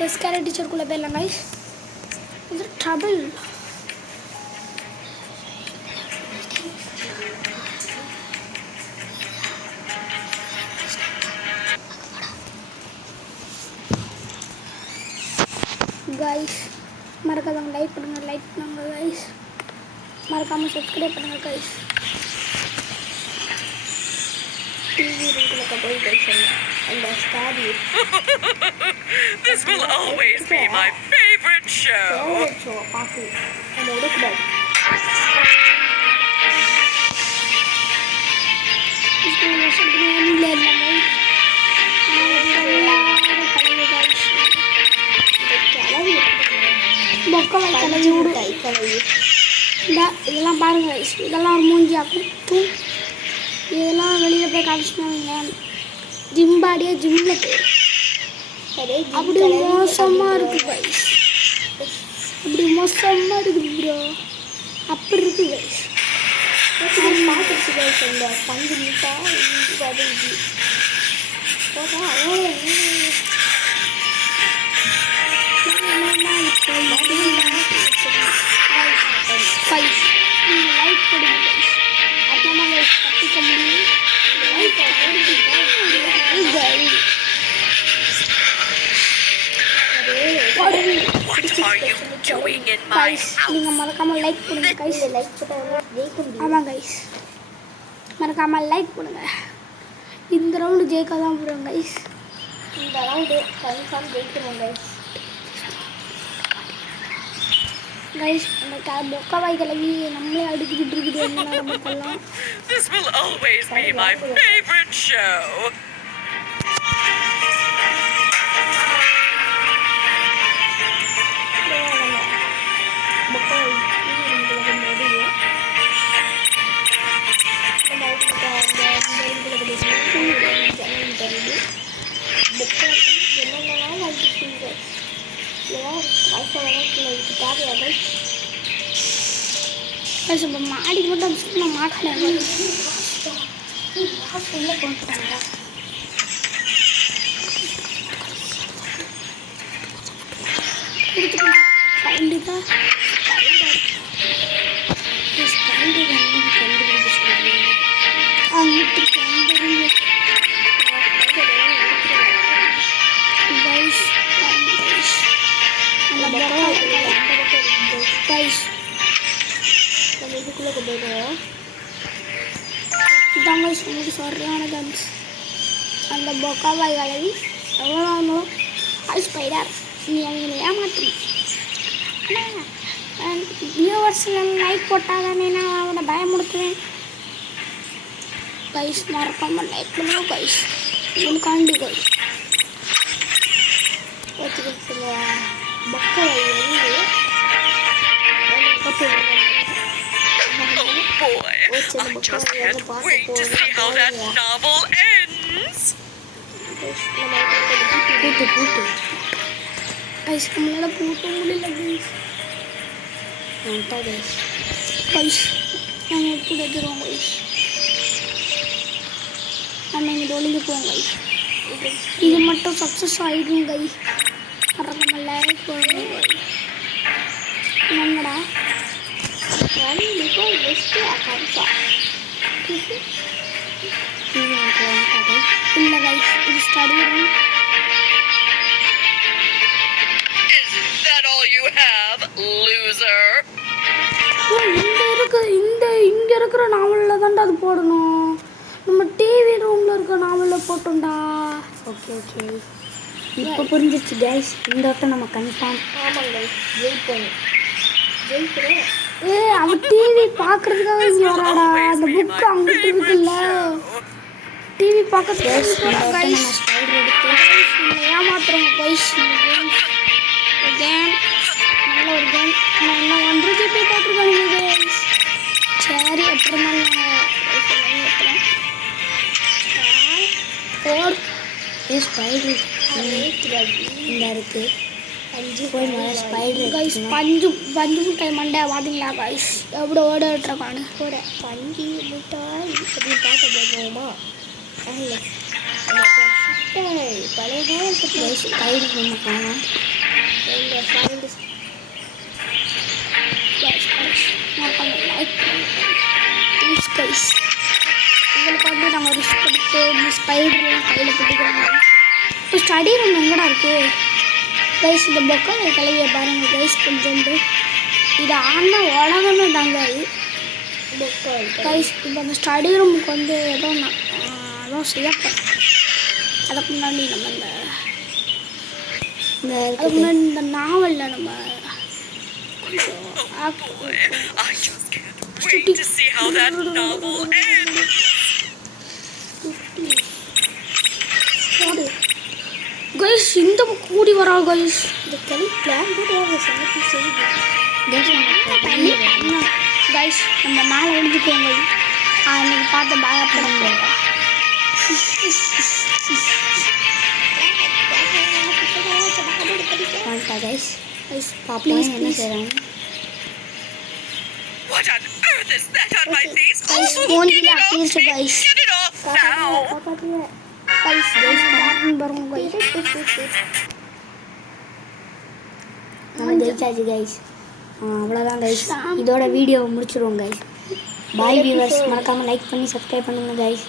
டெஸ்கார டீச்சருக்குள்ளே போயிடலாம் கைஸ். இது trouble. Guys மறக்காதவங்க like பண்ணுங்க கைஸ். மறக்காமல் சப்ஸ்கிரைப் பண்ணுங்க கைஸ். டிவி ரூமுக்கு போய் கைஸ் அந்த ஸ்டாரி. This will always be my favorite show. பாக்கு அந்த விடக்கூடாது. இதெல்லாம் பாருங்க, இதெல்லாம் ஒரு மூஞ்சி ஆக்கும். இதெல்லாம் வெளியில் போய் காமிச்சினாங்க. ஜிம்பாடியாக ஜிம்மில் போய் அப்படி மோசமாக இருக்குது கைஸ். அப்படி மோசமாக இருக்குது ப்ரோ. அப்படி இருக்குது கைஸ். பார்த்துருச்சு கைஸ். அந்த பங்கு நீட்டா அது இது போட்டா அவ்வளோ கைஸ். நீங்கள் லைக் போடுங்க கைஸ். அப்போ நம்ம கற்றுக்க முடியும். நீங்கள் மறக்காமல் லைக் பண்ணுங்க கைஸ். லைக் போட்டால் ஆமாம் கைஸ், மறக்காமல் லைக் பண்ணுங்க. இந்த ரவுண்டு ஜெயிக்க தான் போகிறோம் கைஸ். இந்த ரவுண்டு கன்ஃபார்ம் ஜெயிக்கணும் கைஸ். கைஸ் அந்த பொக்கவாய் கிளவி நம்மளே அடிக்கிட்டு இருக்குது. என்ன நடக்கலாம். This will always be my favorite show. இப்போ மாடிக்கு மட்டும் நான் மாட்டேன். இதாங்க உங்களுக்கு சரியான டான்ஸ். அந்த பொக்காவாய் கலவி எவ்வளோ ஸ்பைடர் நீ அவங்களை ஏமாற்றணும். ஆனால் வியூவர்ஸில் லைக் போட்டால் தானே நான் அவனை பயமுடுத்துவேன். கைஸ் மறக்காமல் லைக் பண்ணுவோம் கைஸ். உங்களுக்காண்டி கைஸ் பொக்காவாய் Boy, I just can't wait to see how that novel ends. Guys நம்மளால் பூட்ட முடியல கைஸ். கைஸ் நாங்கள் எப்படி வச்சுருவோம் கைஸ். நம்ம இங்கே ஒளிஞ்சு போவோம் கைஸ். இது மட்டும் சக்ஸஸ் ஆகிடும் கைஸ். மறக்காமல் லைக் போடுவோம் கைஸ். என்னடா இல்லை கைஸ் இது study room. Is that all you have, loser? இங்கே இருக்கிற நாவலில் தான்டா அது போடணும். நம்ம டிவி ரூமில் இருக்கிற நாவலில் போட்டோம்டா. ஓகே இப்போ புரிஞ்சிச்சு கைஸ். இந்த வட்டம் நம்ம கன்ஃபார்ம் ஜெயிப்போம். அவன் டிவி பார்க்கறதுக்காக இங்கே வராடா. அந்த புக்கு அங்கிட்டு இருக்குல்ல, டிவி பார்க்கறதுக்கு கைஸ் ஏமாத்துறோம் கைஸ். கேம் நல்ல ஒரு கேம். ஆனால் இன்னும் 1 GB போட்டிருக்காங்க கைஸ். சரி அப்புறம் இந்த இருக்குது 5 போய் மேலே ஸ்பைடர் கைஸ். பஞ்சு முட்டை மண்டை பார்த்தீங்களா கைஸ் எப்படி ஓட விட்டுருக்கானு. ஓட பஞ்சு மிட்டாய் அப்படின்னு பார்க்க போகுமா. பழைய காலத்து ஸ்பைடர் நம்ம காணும். Like please guys. உங்களுக்கு வந்து நாங்கள் ரிஸ்க் எடுத்து இந்த ஸ்பைடர்லாம் கையில் பிடிக்கிறாங்க. இப்போ ஸ்டடி ரூம் எங்கடா இருக்குது கைஸ்? இந்த பக்கம் கலையை பாருங்கள் கைஸ். கொஞ்சோண்டு இது ஆனா உலகமே தாங்க கைஸ். இப்போ அந்த ஸ்டடி ரூமுக்கு வந்து ஏதோ செய்யப்போம். அதுக்கு முன்னாடி நம்ம அதுக்கு முன்னாடி இந்த நாவலில் நம்ம கொஞ்சம் I just can't wait to see how that novel ends. Guys இந்த கூடி வரா கைஸ். இந்த கலி பிளான் போட்டு கைஸ் நம்ம மேலே எழுதிக்கோங்க. அன்னைக்கு பார்த்து பயப்பட போகிறோம். கைஸ் கைஸ் பாப்போம் என்ன செய்கிறாங்க. What on earth is that on my face? Guys, Oh, phone get it off please, me! guys. Get it off now! Guys guys morning வரும் கைஸ். நம்ம ஜெயிச்சாச்சு கைஸ். அவ்வளோதான் கைஸ். இதோட வீடியோவை முடிச்சிடுவோம் கைஸ். பாய் வியூவர்ஸ். மறக்காமல் like பண்ணி சப்ஸ்கிரைப் பண்ணுங்கள் guys.